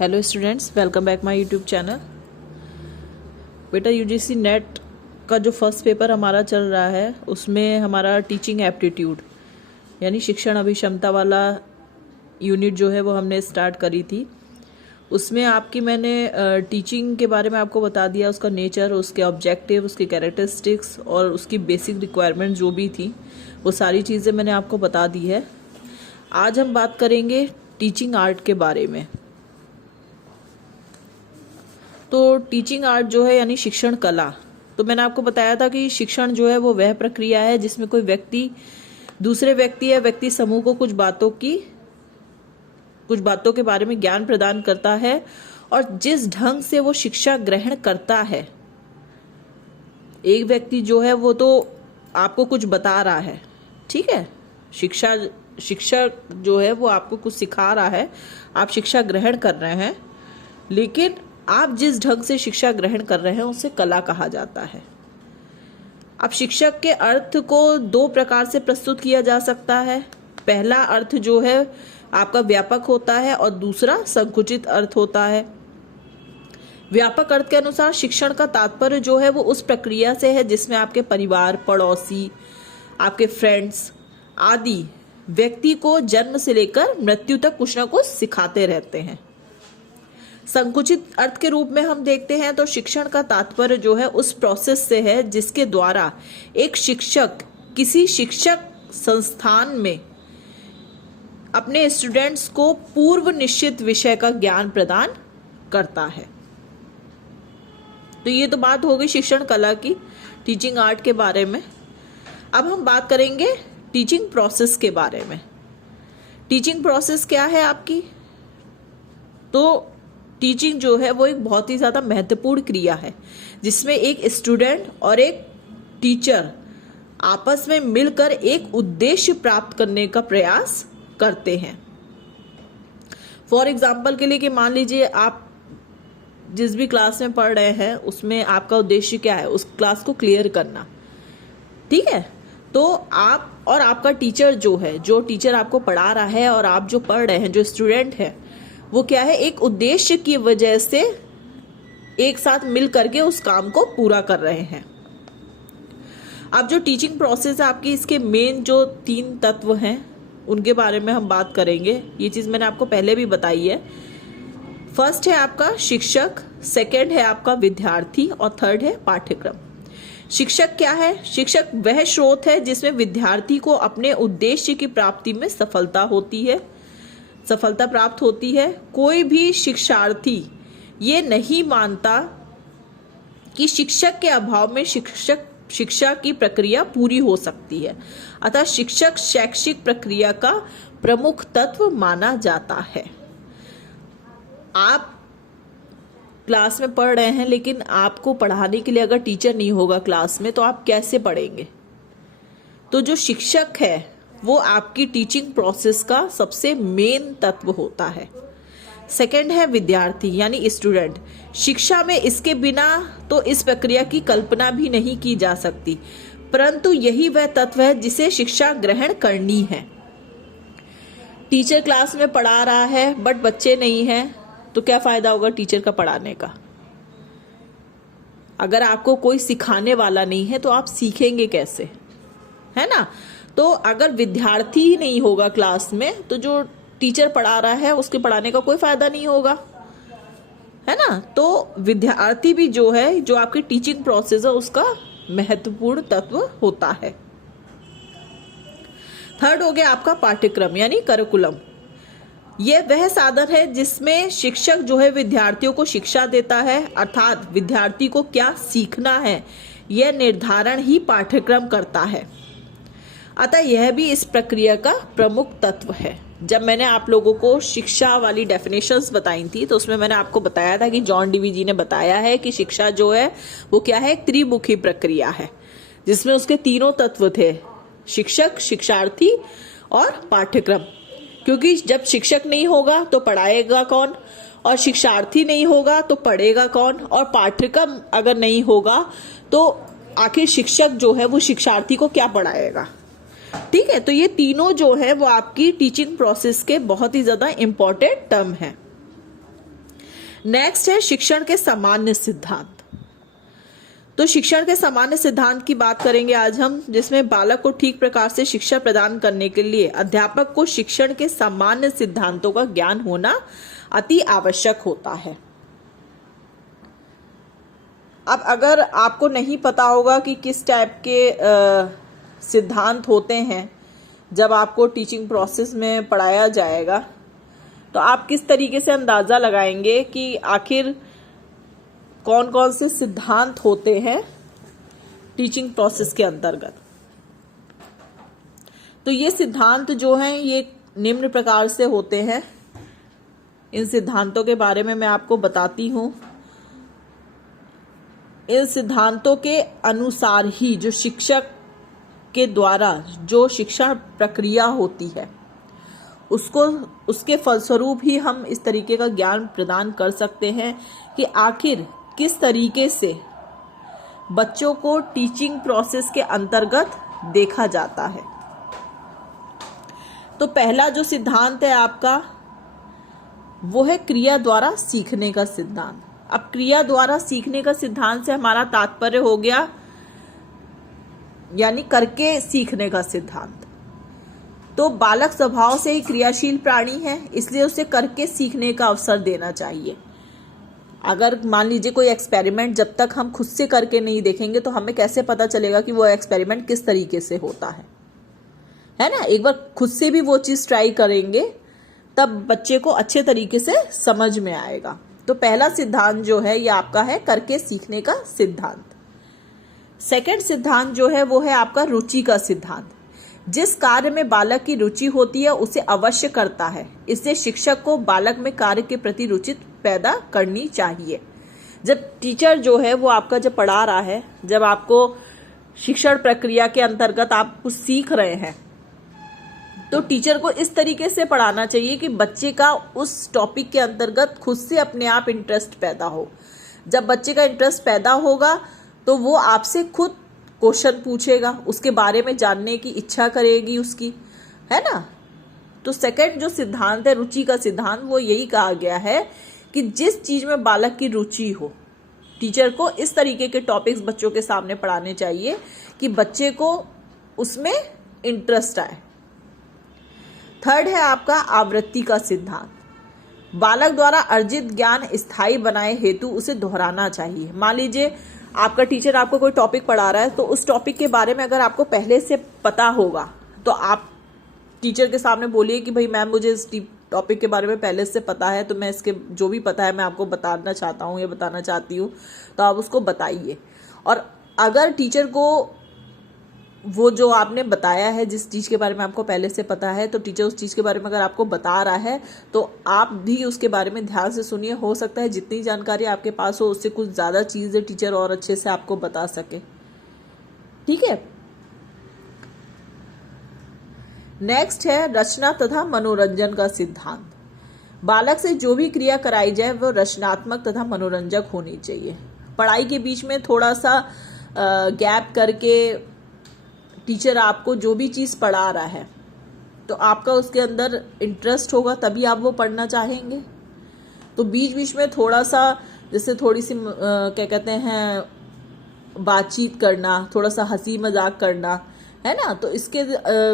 Hello students, welcome back my YouTube channel. बेटा UGC net का जो फर्स्ट पेपर हमारा चल रहा है उसमें हमारा टीचिंग एप्टीट्यूड यानी शिक्षण अभिक्षमता वाला यूनिट जो है वो हमने स्टार्ट करी थी। उसमें आपकी मैंने टीचिंग के बारे में आपको बता दिया, उसका नेचर, उसके ऑब्जेक्टिव, उसकी कैरेक्टरिस्टिक्स और उसकी बेसिक रिक्वायरमेंट जो भी थी वो सारी चीज़ें मैंने आपको बता दी है। आज हम बात करेंगे टीचिंग आर्ट के बारे में। तो टीचिंग आर्ट जो है यानी शिक्षण कला, तो मैंने आपको बताया था कि शिक्षण जो है वो वह प्रक्रिया है जिसमें कोई व्यक्ति दूसरे व्यक्ति या व्यक्ति समूह को कुछ बातों के बारे में ज्ञान प्रदान करता है और जिस ढंग से वो शिक्षा ग्रहण करता है। एक व्यक्ति जो है वो तो आपको कुछ बता रहा है, ठीक है, शिक्षक जो है वो आपको कुछ सिखा रहा है, आप शिक्षा ग्रहण कर रहे हैं, लेकिन आप जिस ढंग से शिक्षा ग्रहण कर रहे हैं उसे कला कहा जाता है। अब शिक्षक के अर्थ को दो प्रकार से प्रस्तुत किया जा सकता है। पहला अर्थ जो है आपका व्यापक होता है और दूसरा संकुचित अर्थ होता है। व्यापक अर्थ के अनुसार शिक्षण का तात्पर्य जो है वो उस प्रक्रिया से है जिसमें आपके परिवार, पड़ोसी, आपके फ्रेंड्स आदि व्यक्ति को जन्म से लेकर मृत्यु तक कुछ ना कुछ सिखाते रहते हैं। संकुचित अर्थ के रूप में हम देखते हैं तो शिक्षण का तात्पर्य जो है उस प्रोसेस से है जिसके द्वारा एक शिक्षक किसी शिक्षक संस्थान में अपने स्टूडेंट्स को पूर्व निश्चित विषय का ज्ञान प्रदान करता है। तो ये तो बात हो गई शिक्षण कला की, टीचिंग आर्ट के बारे में। अब हम बात करेंगे टीचिंग प्रोसेस के बारे में। टीचिंग प्रोसेस क्या है आपकी? तो टीचिंग जो है वो एक बहुत ही ज़्यादा महत्वपूर्ण क्रिया है जिसमें एक स्टूडेंट और एक टीचर आपस में मिलकर एक उद्देश्य प्राप्त करने का प्रयास करते हैं। फॉर एग्जाम्पल के लिए कि मान लीजिए आप जिस भी क्लास में पढ़ रहे हैं उसमें आपका उद्देश्य क्या है, उस क्लास को क्लियर करना, ठीक है। तो आप और आपका टीचर जो है, जो टीचर आपको पढ़ा रहा है और आप जो पढ़ रहे हैं, जो स्टूडेंट है, वो क्या है, एक उद्देश्य की वजह से एक साथ मिल करके उस काम को पूरा कर रहे हैं। अब जो टीचिंग प्रोसेस है आपकी, इसके मेन जो 3 तत्व हैं उनके बारे में हम बात करेंगे। ये चीज़ मैंने आपको पहले भी बताई है। फर्स्ट है आपका शिक्षक, सेकंड है आपका विद्यार्थी और थर्ड है पाठ्यक्रम। शिक्षक क्या है? शिक्षक वह स्रोत है जिसमें विद्यार्थी को अपने उद्देश्य की प्राप्ति में सफलता प्राप्त होती है। कोई भी शिक्षार्थी ये नहीं मानता कि शिक्षक के अभाव में शिक्षा की प्रक्रिया पूरी हो सकती है, अतः शिक्षक शैक्षिक प्रक्रिया का प्रमुख तत्व माना जाता है। आप क्लास में पढ़ रहे हैं लेकिन आपको पढ़ाने के लिए अगर टीचर नहीं होगा क्लास में तो आप कैसे पढ़ेंगे? तो जो शिक्षक है वो आपकी टीचिंग प्रोसेस का सबसे मेन तत्व होता है। सेकंड है विद्यार्थी यानी स्टूडेंट। शिक्षा में इसके बिना तो इस प्रक्रिया की कल्पना भी नहीं की जा सकती, परंतु यही वह तत्व है जिसे शिक्षा ग्रहण करनी है। टीचर क्लास में पढ़ा रहा है बट बच्चे नहीं हैं तो क्या फायदा होगा टीचर का पढ़ाने का? अगर आपको कोई सिखाने वाला नहीं है तो आप सीखेंगे कैसे, है ना? तो अगर विद्यार्थी ही नहीं होगा क्लास में तो जो टीचर पढ़ा रहा है उसके पढ़ाने का कोई फायदा नहीं होगा, है ना? तो विद्यार्थी भी जो है, जो आपकी टीचिंग प्रोसेस है, उसका महत्वपूर्ण तत्व होता है। थर्ड हो गया आपका पाठ्यक्रम यानी करिकुलम। यह वह साधन है जिसमें शिक्षक जो है विद्यार्थियों को शिक्षा देता है, अर्थात विद्यार्थी को क्या सीखना है यह निर्धारण ही पाठ्यक्रम करता है। अतः यह भी इस प्रक्रिया का प्रमुख तत्व है। जब मैंने आप लोगों को शिक्षा वाली डेफिनेशंस बताई थी तो उसमें मैंने आपको बताया था कि जॉन डीवी जी ने बताया है कि शिक्षा जो है वो क्या है, एक त्रिमुखी प्रक्रिया है जिसमें उसके 3 तत्व थे, शिक्षक, शिक्षार्थी और पाठ्यक्रम। क्योंकि जब शिक्षक नहीं होगा तो पढ़ाएगा कौन, और शिक्षार्थी नहीं होगा तो पढ़ेगा कौन, और पाठ्यक्रम अगर नहीं होगा तो आखिर शिक्षक जो है वो शिक्षार्थी को क्या पढ़ाएगा, ठीक है। तो ये तीनों जो है वो आपकी टीचिंग प्रोसेस के बहुत ही ज्यादा इंपॉर्टेंट टर्म है। नेक्स्ट है शिक्षण के सामान्य सिद्धांत। तो शिक्षण के सामान्य सिद्धांत की बात करेंगे आज हम, जिसमें बालक को ठीक प्रकार से शिक्षा प्रदान करने के लिए अध्यापक को शिक्षण के सामान्य सिद्धांतों का ज्ञान होना अति आवश्यक होता है। अब अगर आपको नहीं पता होगा कि किस टाइप के सिद्धांत होते हैं जब आपको टीचिंग प्रोसेस में पढ़ाया जाएगा, तो आप किस तरीके से अंदाज़ा लगाएंगे कि आखिर कौन कौन से सिद्धांत होते हैं टीचिंग प्रोसेस के अंतर्गत। तो ये सिद्धांत जो हैं ये निम्न प्रकार से होते हैं। इन सिद्धांतों के बारे में मैं आपको बताती हूँ। इन सिद्धांतों के अनुसार ही जो शिक्षक के द्वारा जो शिक्षण प्रक्रिया होती है उसके फलस्वरूप ही हम इस तरीके का ज्ञान प्रदान कर सकते हैं कि आखिर किस तरीके से बच्चों को टीचिंग प्रोसेस के अंतर्गत देखा जाता है। तो पहला जो सिद्धांत है आपका वो है क्रिया द्वारा सीखने का सिद्धांत। अब क्रिया द्वारा सीखने का सिद्धांत से हमारा तात्पर्य हो गया यानी करके सीखने का सिद्धांत। तो बालक स्वभाव से ही क्रियाशील प्राणी है, इसलिए उसे करके सीखने का अवसर देना चाहिए। अगर मान लीजिए कोई एक्सपेरिमेंट जब तक हम खुद से करके नहीं देखेंगे तो हमें कैसे पता चलेगा कि वो एक्सपेरिमेंट किस तरीके से होता है ना। एक बार खुद से भी वो चीज़ ट्राई करेंगे तब बच्चे को अच्छे तरीके से समझ में आएगा। तो पहला सिद्धांत जो है ये आपका है करके सीखने का सिद्धांत। सेकंड सिद्धांत जो है वो है आपका रुचि का सिद्धांत। जिस कार्य में बालक की रुचि होती है उसे अवश्य करता है। इससे शिक्षक को बालक में कार्य के प्रति रुचि पैदा करनी चाहिए। जब टीचर जो है वो आपका जब पढ़ा रहा है, जब आपको शिक्षण प्रक्रिया के अंतर्गत आप कुछ सीख रहे हैं, तो टीचर को इस तरीके से पढ़ाना चाहिए कि बच्चे का उस टॉपिक के अंतर्गत खुद से अपने आप इंटरेस्ट पैदा हो। जब बच्चे का इंटरेस्ट पैदा होगा तो वो आपसे खुद क्वेश्चन पूछेगा, उसके बारे में जानने की इच्छा करेगी उसकी, है ना। तो सेकंड जो सिद्धांत है रुचि का सिद्धांत, वो यही कहा गया है कि जिस चीज में बालक की रुचि हो, टीचर को इस तरीके के टॉपिक्स बच्चों के सामने पढ़ाने चाहिए कि बच्चे को उसमें इंटरेस्ट आए। थर्ड है आपका आवृत्ति का सिद्धांत। बालक द्वारा अर्जित ज्ञान स्थायी बनाए हेतु उसे दोहराना चाहिए। मान लीजिए आपका टीचर आपको कोई टॉपिक पढ़ा रहा है, तो उस टॉपिक के बारे में अगर आपको पहले से पता होगा तो आप टीचर के सामने बोलिए कि भाई मैम मुझे इस टॉपिक के बारे में पहले से पता है, तो मैं इसके जो भी पता है मैं आपको बताना चाहता हूँ या बताना चाहती हूँ, तो आप उसको बताइए। और अगर टीचर को वो जो आपने बताया है, जिस चीज़ के बारे में आपको पहले से पता है, तो टीचर उस चीज़ के बारे में अगर आपको बता रहा है तो आप भी उसके बारे में ध्यान से सुनिए। हो सकता है जितनी जानकारी आपके पास हो उससे कुछ ज़्यादा चीज़ें टीचर और अच्छे से आपको बता सके। ठीक है। नेक्स्ट है रचना तथा मनोरंजन का सिद्धांत। बालक से जो भी क्रिया कराई जाए वो रचनात्मक तथा मनोरंजक होनी चाहिए। पढ़ाई के बीच में थोड़ा सा गैप करके टीचर आपको जो भी चीज़ पढ़ा रहा है तो आपका उसके अंदर इंटरेस्ट होगा तभी आप वो पढ़ना चाहेंगे। तो बीच बीच में थोड़ा सा जैसे थोड़ी सी क्या कहते हैं बातचीत करना, थोड़ा सा हंसी मजाक करना, है ना। तो इसके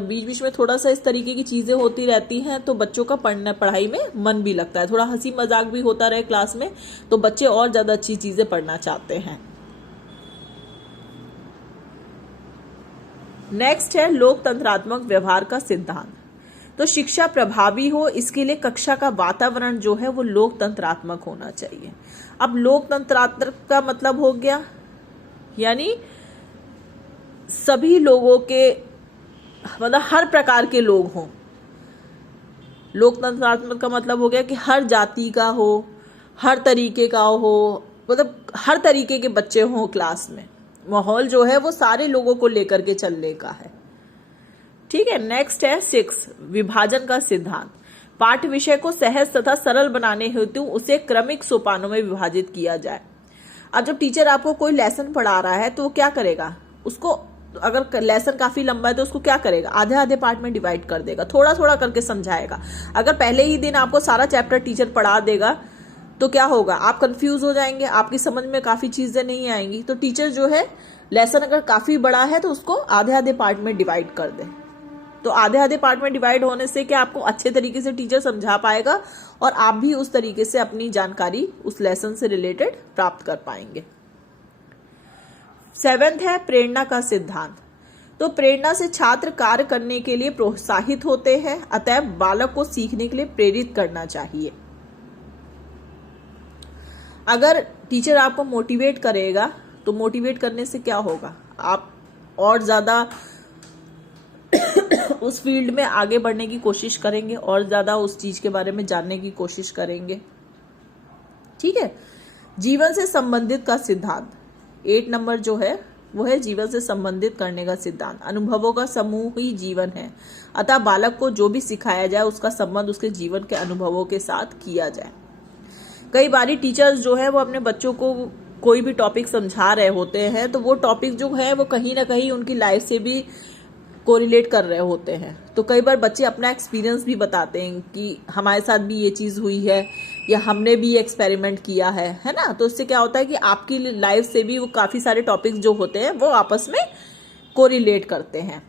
बीच बीच में थोड़ा सा इस तरीके की चीज़ें होती रहती हैं तो बच्चों का पढ़ाई में मन भी लगता है। थोड़ा हंसी मजाक भी होता रहे क्लास में तो बच्चे और ज़्यादा अच्छी चीज़ें पढ़ना चाहते हैं। नेक्स्ट है लोकतंत्रात्मक व्यवहार का सिद्धांत। तो शिक्षा प्रभावी हो इसके लिए कक्षा का वातावरण जो है वो लोकतंत्रात्मक होना चाहिए। अब लोकतंत्रात्मक का मतलब हो गया यानी सभी लोगों के, मतलब हर प्रकार के लोग हों। लोकतंत्रात्मक का मतलब हो गया कि हर जाति का हो, हर तरीके का हो, मतलब हर तरीके के बच्चे हों क्लास में। माहौल जो है वो सारे लोगों को लेकर के चलने का है। ठीक है। नेक्स्ट है 6 विभाजन का सिद्धांत। पाठ्य विषय को सहज तथा सरल बनाने हेतु उसे क्रमिक सोपानों में विभाजित किया जाए। अब जब टीचर आपको कोई लेसन पढ़ा रहा है तो वो क्या करेगा, उसको अगर लेसन काफी लंबा है तो उसको क्या करेगा, आधे आधे पार्ट में डिवाइड कर देगा, थोड़ा थोड़ा करके समझाएगा। अगर पहले ही दिन आपको सारा चैप्टर टीचर पढ़ा देगा तो क्या होगा, आप कंफ्यूज हो जाएंगे, आपकी समझ में काफी चीजें नहीं आएंगी। तो टीचर जो है लेसन अगर काफी बड़ा है तो उसको आधे आधे पार्ट में डिवाइड कर दे। तो आधे आधे पार्ट में डिवाइड होने से क्या आपको अच्छे तरीके से टीचर समझा पाएगा और आप भी उस तरीके से अपनी जानकारी उस लेसन से रिलेटेड प्राप्त कर पाएंगे। 7th है प्रेरणा का सिद्धांत। तो प्रेरणा से छात्र कार्य करने के लिए प्रोत्साहित होते हैं, अतएव बालक को सीखने के लिए प्रेरित करना चाहिए। अगर टीचर आपको मोटिवेट करेगा तो मोटिवेट करने से क्या होगा, आप और ज्यादा उस फील्ड में आगे बढ़ने की कोशिश करेंगे और ज्यादा उस चीज के बारे में जानने की कोशिश करेंगे। ठीक है। जीवन से संबंधित का सिद्धांत 8 नंबर जो है वो है जीवन से संबंधित करने का सिद्धांत। अनुभवों का समूह ही जीवन है, अतः बालक को जो भी सिखाया जाए उसका संबंध उसके जीवन के अनुभवों के साथ किया जाए। कई बारी टीचर्स जो है वो अपने बच्चों को कोई भी टॉपिक समझा रहे होते हैं तो वो टॉपिक जो है वो कहीं ना कहीं उनकी लाइफ से भी कोरिलेट कर रहे होते हैं। तो कई बार बच्चे अपना एक्सपीरियंस भी बताते हैं कि हमारे साथ भी ये चीज हुई है या हमने भी ये एक्सपेरिमेंट किया है ना। तो इससे क्या होता है कि आपकी लाइफ से भी वो काफी सारे टॉपिक्स जो होते हैं वो आपस में कोरिलेट करते हैं।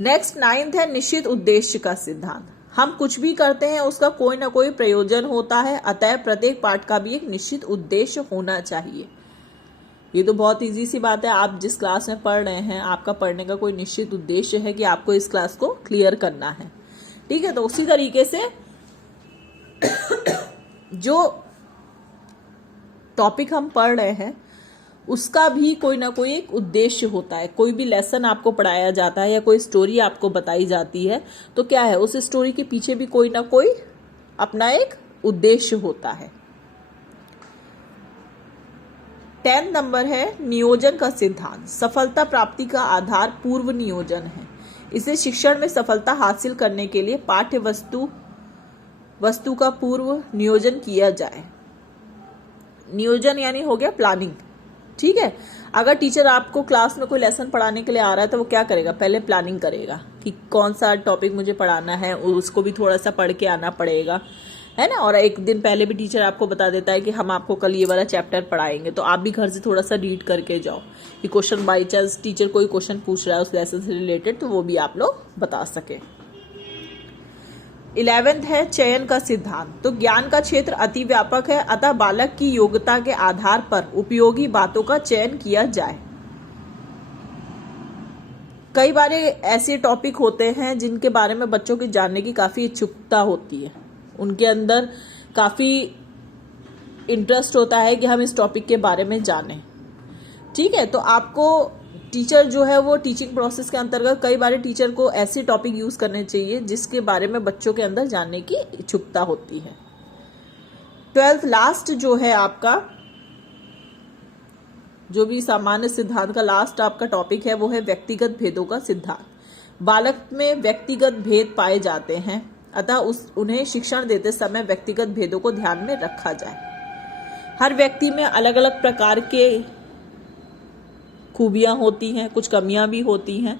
नेक्स्ट 9th है निश्चित उद्देश्य का सिद्धांत। हम कुछ भी करते हैं उसका कोई ना कोई प्रयोजन होता है, अतः प्रत्येक पाठ का भी एक निश्चित उद्देश्य होना चाहिए। ये तो बहुत इजी सी बात है, आप जिस क्लास में पढ़ रहे हैं आपका पढ़ने का कोई निश्चित उद्देश्य है कि आपको इस क्लास को क्लियर करना है। ठीक है। तो उसी तरीके से जो टॉपिक हम पढ़ रहे हैं उसका भी कोई ना कोई एक उद्देश्य होता है। कोई भी लेसन आपको पढ़ाया जाता है या कोई स्टोरी आपको बताई जाती है तो क्या है, उस स्टोरी के पीछे भी कोई ना कोई अपना एक उद्देश्य होता है। 10 नंबर है नियोजन का सिद्धांत। सफलता प्राप्ति का आधार पूर्व नियोजन है। इसे शिक्षण में सफलता हासिल करने के लिए पाठ्य वस्तु का पूर्व नियोजन किया जाए। नियोजन यानी हो गया प्लानिंग। ठीक है। अगर टीचर आपको क्लास में कोई लेसन पढ़ाने के लिए आ रहा है तो वो क्या करेगा, पहले प्लानिंग करेगा कि कौन सा टॉपिक मुझे पढ़ाना है, उसको भी थोड़ा सा पढ़ के आना पड़ेगा, है ना। और एक दिन पहले भी टीचर आपको बता देता है कि हम आपको कल ये वाला चैप्टर पढ़ाएंगे, तो आप भी घर से थोड़ा सा रीड करके जाओ कि क्वेश्चन बाई चांस टीचर कोई क्वेश्चन पूछ रहा है उस लेसन से रिलेटेड तो वो भी आप लोग बता सके। 11th है चयन का सिद्धांत। तो ज्ञान का क्षेत्र अति व्यापक है, अतः बालक की योग्यता के आधार पर उपयोगी बातों का चयन किया जाए। कई बार ऐसे टॉपिक होते हैं जिनके बारे में बच्चों की जानने की काफी इच्छुकता होती है, उनके अंदर काफी इंटरेस्ट होता है कि हम इस टॉपिक के बारे में जानें। ठीक है। तो आपको टीचर जो है वो टीचिंग प्रोसेस के अंतर्गत कई बार टीचर को ऐसे टॉपिक यूज करने चाहिए जिसके बारे में बच्चों के अंदर जानने की इच्छुकता होती है। 12th लास्ट जो है आपका जो भी सामान्य सिद्धांत का लास्ट आपका टॉपिक है वो है व्यक्तिगत भेदों का सिद्धांत। बालक में व्यक्तिगत भेद पाए जाते हैं, अतः उन्हें शिक्षण देते समय व्यक्तिगत भेदों को ध्यान में रखा जाए। हर व्यक्ति में अलग अलग प्रकार के खूबियां होती हैं, कुछ कमियां भी होती हैं।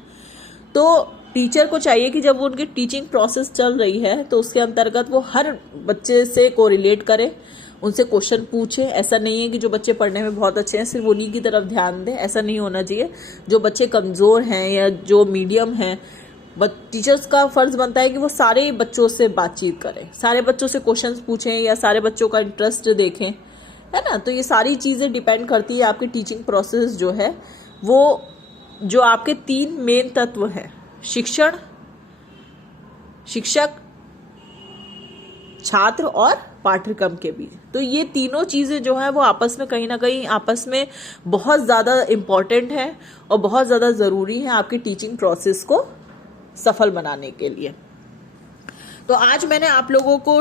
तो टीचर को चाहिए कि जब वो उनकी टीचिंग प्रोसेस चल रही है तो उसके अंतर्गत वो हर बच्चे से कोरिलेट करे, उनसे क्वेश्चन पूछे। ऐसा नहीं है कि जो बच्चे पढ़ने में बहुत अच्छे हैं सिर्फ उन्हीं की तरफ ध्यान दें, ऐसा नहीं होना चाहिए। जो बच्चे कमजोर हैं या जो मीडियम हैं, टीचर्स का फर्ज बनता है कि वो सारे बच्चों से बातचीत करें, सारे बच्चों से क्वेश्चंस पूछें या सारे बच्चों का इंटरेस्ट देखें, है ना। तो ये सारी चीजें डिपेंड करती है आपकी टीचिंग प्रोसेस जो है वो जो आपके 3 मेन तत्व हैं, शिक्षण, शिक्षक, छात्र और पाठ्यक्रम के बीच। तो ये तीनों चीजें जो है वो आपस में कहीं ना कहीं आपस में बहुत ज्यादा इम्पोर्टेंट है और बहुत ज्यादा जरूरी है आपकी टीचिंग प्रोसेस को सफल बनाने के लिए। तो आज मैंने आप लोगों को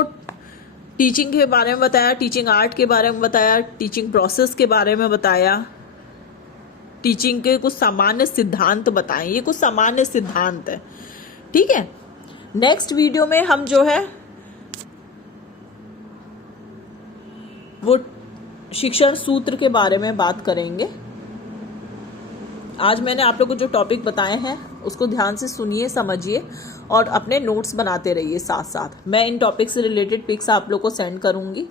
टीचिंग के बारे में बताया, टीचिंग आर्ट के बारे में बताया, टीचिंग प्रोसेस के बारे में बताया, टीचिंग के कुछ सामान्य सिद्धांत बताएं। ये कुछ सामान्य सिद्धांत है। ठीक है। नेक्स्ट वीडियो में हम जो है वो शिक्षण सूत्र के बारे में बात करेंगे। आज मैंने आप लोगों को जो टॉपिक बताए हैं उसको ध्यान से सुनिए, समझिए और अपने नोट्स बनाते रहिए साथ साथ। मैं इन टॉपिक से रिलेटेड पिक्स आप लोग को सेंड करूँगी।